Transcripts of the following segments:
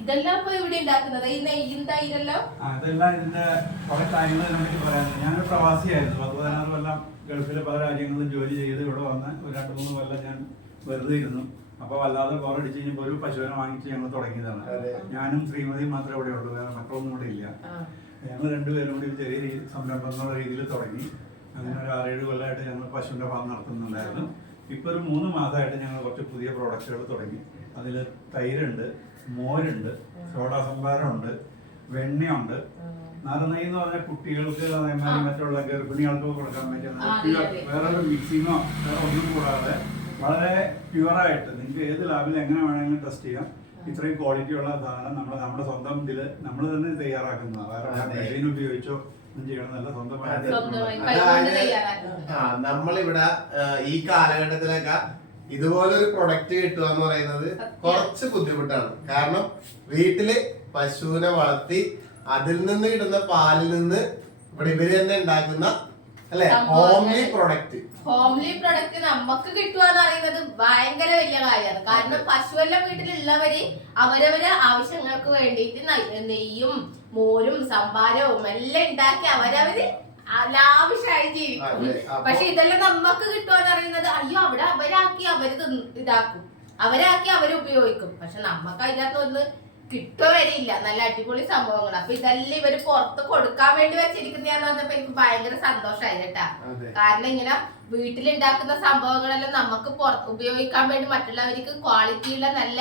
ഇതെല്ലാം ഇപ്പൊ ഇവിടെ ഉണ്ടാക്കുന്നത് ഈ നെയ്യും തൈരെല്ലാം അതെല്ലാം ഇതിന്റെ കുറെ കാര്യങ്ങൾ നമുക്ക് പറയാനുണ്ട്. ഞാനൊരു പ്രവാസിയായിരുന്നു. 16 കൊല്ലം ഗൾഫിലെ പല രാജ്യങ്ങളിലും ജോലി ചെയ്ത് ഇവിടെ വന്ന് ഒരു 2-3 കൊല്ലം ഞാൻ വെറുതെ ഇരുന്നു. അപ്പൊ വല്ലാതെ ബോറടിച്ച് കഴിഞ്ഞപ്പോൾ ഒരു പശുവിനെ വാങ്ങിച്ച് ഞങ്ങൾ തുടങ്ങിയതാണ്. ഞാനും ശ്രീമതിയും മാത്രമേ ഇവിടെ ഉള്ളൂ, വേറെ മക്കളൊന്നും ഇവിടെ ഇല്ല. ഞങ്ങൾ രണ്ടുപേരും കൂടി ഒരു ചെറിയ സംരംഭം എന്നുള്ള രീതിയിൽ തുടങ്ങി. അങ്ങനെ ഒരു 6-7 കൊല്ലമായിട്ട് ഞങ്ങൾ പശുവിന്റെ ഫാം നടത്തുന്നുണ്ടായിരുന്നു. ഇപ്പൊ ഒരു 3 മാസമായിട്ട് ഞങ്ങൾ കുറച്ച് പുതിയ പ്രോഡക്റ്റുകൾ തുടങ്ങി. അതിൽ തൈരുണ്ട്, മോരുണ്ട്, സോഡാ സംഭാരമുണ്ട്, വെണ്ണയുണ്ട്. നാരനെയ്യ് എന്ന് പറഞ്ഞാൽ കുട്ടികൾക്ക് അതേമാതിരി മറ്റുള്ള ഗർഭിണികൾക്ക് കൊടുക്കാൻ പറ്റുന്ന വേറൊരു മിക്സിങ്ങോ വേറെ ഒന്നും കൂടാതെ വളരെ പ്യുവറായിട്ട് നിങ്ങൾക്ക് ഏത് ലാബിൽ എങ്ങനെ വേണമെങ്കിലും ടെസ്റ്റ് ചെയ്യാം. ഇത്രയും ക്വാളിറ്റി ഉള്ള സാധനം നമ്മുടെ സ്വന്തം ഇതില് നമ്മൾ തന്നെ തയ്യാറാക്കുന്നതാണ്. വേറെ മെഷീൻ ഉപയോഗിച്ചോ ഒന്നും ചെയ്യണമെന്നല്ല, സ്വന്തമായിട്ട്. നമ്മളിവിടെ ഈ കാലഘട്ടത്തിലൊക്കെ ഇതുപോലൊരു പ്രൊഡക്റ്റ് കിട്ടുക എന്ന് പറയുന്നത് കുറച്ച് ബുദ്ധിമുട്ടാണ്. കാരണം വീട്ടില് പശുവിനെ വളർത്തി അതിൽ നിന്ന് കിട്ടുന്ന പാലിൽ നിന്ന് ഇവിടെ ഇവര് തന്നെ ഉണ്ടാക്കുന്ന അല്ലെ ഹോംലി പ്രൊഡക്റ്റ് നമുക്ക് കിട്ടുക എന്ന് പറയുന്നത് ഭയങ്കര വലിയ കാര്യമാണ്. കാരണം പശുവെല്ലാം വീട്ടിലുള്ളവര് അവരവരെ ആവശ്യങ്ങൾക്ക് വേണ്ടിയിട്ട് നെയ്യും മോരും സംഭാരവും എല്ലാം ഉണ്ടാക്കി അവരവര് ലാവിഷായി ജീവിക്കും. പക്ഷെ ഇതെല്ലാം നമുക്ക് കിട്ടുമെന്ന് പറയുന്നത് അയ്യോ അവിടെ അവരാക്കി അവര് ഇതാക്കും, അവരാക്കി അവര് ഉപയോഗിക്കും. പക്ഷെ നമുക്ക് അതിനകത്തൊന്ന് കിട്ടുക വരെയില്ല. നല്ല അടിപൊളി സംഭവങ്ങൾ. അപ്പൊ ഇതെല്ലാം ഇവര് പുറത്ത് കൊടുക്കാൻ വേണ്ടി വെച്ചിരിക്കുന്നതാന്ന് പറഞ്ഞപ്പോ എനിക്ക് ഭയങ്കര സന്തോഷമായി കേട്ടാ. കാരണം ഇങ്ങനെ വീട്ടിലുണ്ടാക്കുന്ന സംഭവങ്ങളെല്ലാം നമുക്ക് ഉപയോഗിക്കാൻ വേണ്ടി മറ്റുള്ളവർക്ക് ക്വാളിറ്റിയുള്ള നല്ല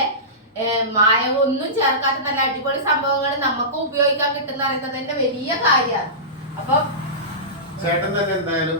മായമൊന്നും ചേർക്കാത്ത നല്ല അടിപൊളി സംഭവങ്ങൾ നമുക്ക് ഉപയോഗിക്കാൻ കിട്ടുന്ന പറയുന്നത് തന്നെ വലിയ കാര്യമാണ്. അപ്പൊ ചേട്ടൻ തന്നെ എന്തായാലും